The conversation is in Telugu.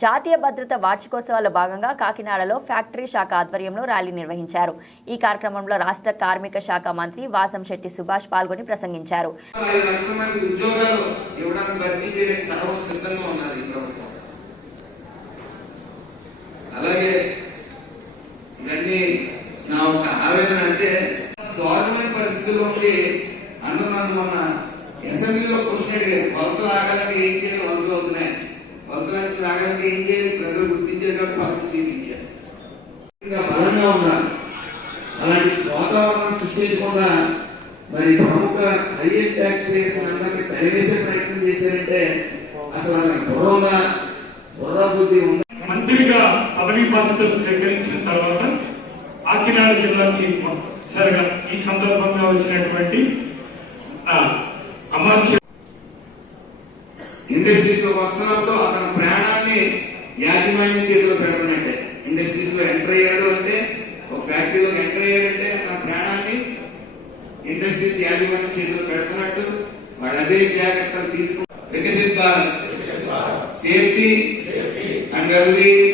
జాతీయ భద్రత వార్షికోత్సవాల్లో భాగంగా కాకినాడలో ఫ్యాక్టరీ శాఖ ఆధ్వర్యంలో ర్యాలీ నిర్వహించారు। ఈ కార్యక్రమంలో రాష్ట్ర కార్మిక శాఖ మంత్రి వాసంశెట్టి సుభాష్ పాల్గొని ప్రసంగించారు। అసెంబ్లీలో క్వశ్చన్ అడిగారు, వలసలు ఆగాలంటే ఏం చేయాలి, వలసలు అవుతున్నాయి, వలసలు ఆగాలంటే ఏం చేయాలి, ప్రజలు గుర్తించేటట్టు పథకం చూపించారు। ఇంకా బలంగా ఉన్నారు, అలాంటి వాతావరణం సృష్టించకుండా మరి ప్రముఖ హైయెస్ట్ ట్యాక్స్ పేయర్స్ అందరినీ తరివేసే ప్రయత్నం చేశారంటే అసలు అతనికి బుర్ర బుద్ధి ఉంది। మంత్రిగా పదవీ బాధ్యతలు స్వీకరించిన తర్వాత కాకినాడ జిల్లాకి సరిగా ఈ సందర్భంగా వచ్చినటువంటి ఇండస్ట్రీస్ లో వస్తున్నప్పుడు అతని ప్రాణాన్ని యాజమాన్యం చేతిలో పెడుతున్నట్టే। ఇండస్ట్రీస్ లో ఎంటర్ అయ్యాడు అంటే, ఒక ఫ్యాక్టరీలో ఎంటర్ అయ్యాడంటే అతని ప్రాణాన్ని ఇండస్ట్రీస్ యాజమాన్యం చేతిలో పెడుతున్నట్టు వాడు అదే జాగ్రత్తలు తీసుకుని Viksit Bharat, safety and wellbeing